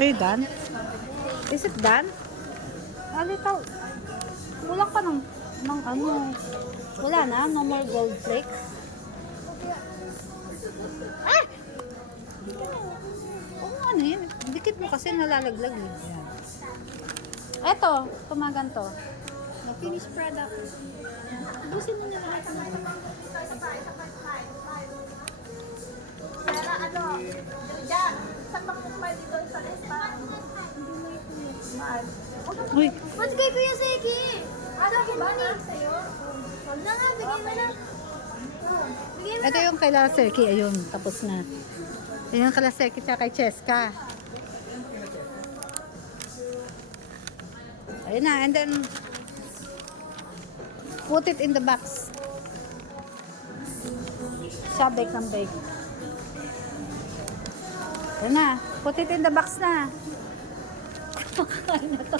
Are you done? Is it done? Alitaw. Wala ka ng ano. Wala na? No more gold flakes? Ah! Oo nga ano yun. Dikit mo kasi nalalaglag eh. Yan. Eto, tumagan to. The finished product. Ubusin mo na lahat ng ito. Kaya ano, dyan, saan bang kumay dito sa restaurant? Mahal. Uy, Ba't kay Kuya Seki? Ano ko ba na? Huwag na nga, bigyan mo na. Bigyan mo ito yung kay Laseki. Ayun, tapos na. Ayun yung kay Laseki tsaka kay Cheska. Ayun na, and then put it in the box. Siya, bake ng bake. Ayun na, put it in the box na. Makakain na to.